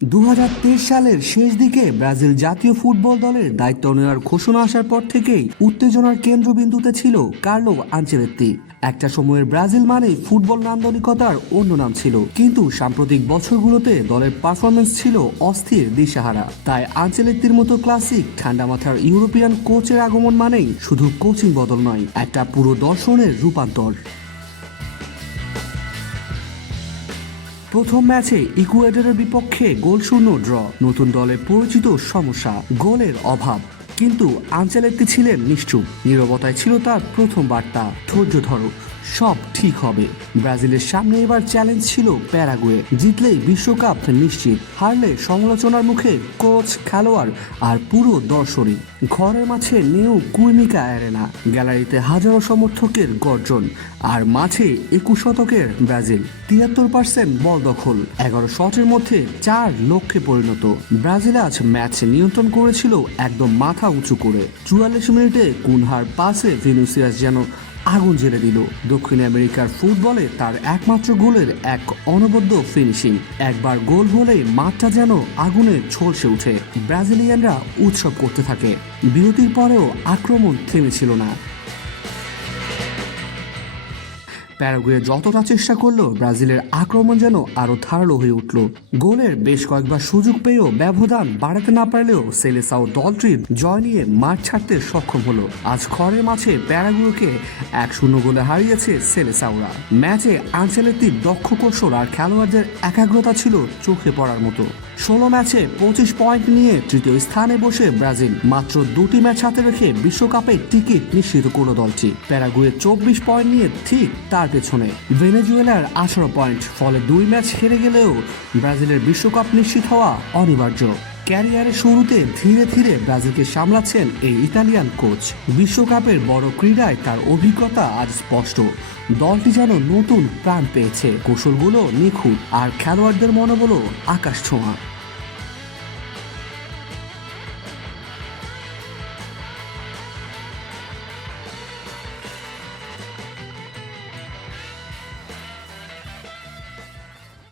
2023 সালের শেষ দিকে ব্রাজিল জাতীয় ফুটবল দলের দায়িত্ব নেওয়ার ঘোষণা আসার পর থেকেই উত্তেজনার কেন্দ্রবিন্দুতে ছিল কার্লো আনচেলত্তি। একটা সময়ের ব্রাজিল মানেই ফুটবল নান্দনিকতার অন্য নাম ছিল, কিন্তু সাম্প্রতিক বছরগুলোতে দলের পারফরমেন্স ছিল অস্থির দিশাহারা। তাই আনচেলত্তির মতো ক্লাসিক ঠান্ডা মাথার ইউরোপিয়ান কোচের আগমন মানেই শুধু কোচিং বদল নয়, একটা পুরো দর্শনের রূপান্তর। প্রথম ম্যাচে ইকুয়েডরের বিপক্ষে গোলশূন্য ড্র, নতুন দলে পরিচিত সমস্যা, গোলের অভাব। কিন্তু আনচেলত্তি ছিলেন নিশ্চুপ, নীরবতায় ছিল তার প্রথম বার্তা, ধৈর্য ধরো, সব ঠিক হবে। ব্রাজিলের সামনে এবার চ্যালেঞ্জ ছিল প্যারাগুয়ে, জিতলেই বিশ্বকাপ নিশ্চিত, হারলে সমালোচনার মুখে কোচ, খেলোয়াড় আর পুরো দর্শনই। ঘরের মাঠে নেও কুইমিকা অ্যারেনা, গ্যালারিতে হাজারো সমর্থকের গর্জন, আর মাঠে 21 শতকের ব্রাজিল। 73% বল দখল, 11 শটের মধ্যে 4 লক্ষ্যে পরিণত। ব্রাজিল আজ ম্যাচ নিয়ন্ত্রণ করেছিল একদম মাথা উঁচু করে। 44 মিনিটে কুনহার পাসে ভিনিসিয়াস যেন আগুন জ্বেলে দিল। দক্ষিণ আমেরিকার ফুটবলে তার একমাত্র গোলের এক অনবদ্য ফিনিশিং। একবার গোল হলেই মাঠটা যেন আগুনে ঝলসে ওঠে। ব্রাজিলিয়ানরা উৎসব করতে থাকে। বিরতির পরেও আক্রমণ থেমেছিল না। প্যারাগুয়ে যতটা চেষ্টা করলো, ব্রাজিলের আক্রমণ যেন আরো ধারালো হয়ে উঠল। গোলের বেশ কয়েকবার সুযোগ পেয়েও ব্যবধান বাড়াতে না পারলেও সেলেসাও দলটির জয় নিয়ে মাঠ ছাড়তে সক্ষম হলো। আজ ঘরের মাঠে প্যারাগুয়েকে 1-0 গোলে হারিয়েছে সেলেসাওরা। ম্যাচে আনচেলত্তির দক্ষ কৌশল আর খেলোয়াড়দের একাগ্রতা ছিল চোখে পড়ার মতো। 16 ম্যাচে 25 পয়েন্ট নিয়ে তৃতীয় স্থানে বসে ব্রাজিল মাত্র 2টি ম্যাচ হাতে রেখে বিশ্বকাপে টিকিট নিশ্চিত করল দলটি। প্যারাগুয়ে 24 পয়েন্ট নিয়ে ঠিক তার পেছনে। ভেনেজুয়েলার 18 পয়েন্ট, ফলে 2 ম্যাচ হেরে গেলেও ব্রাজিলের বিশ্বকাপ নিশ্চিত হওয়া অনিবার্য। ক্যারিয়ারের শুরুতে ধীরে ধীরে ব্রাজিলকে সামলাচ্ছেন এই ইতালিয়ান কোচ। বিশ্বকাপের বড় ক্রীড়ায় তার অভিজ্ঞতা আজ স্পষ্ট। দলটি যেন নতুন প্রাণ পেয়েছে, কৌশলগুলো নিখুঁত আর খেলোয়াড়দের মনোবলও আকাশ ছোঁয়া।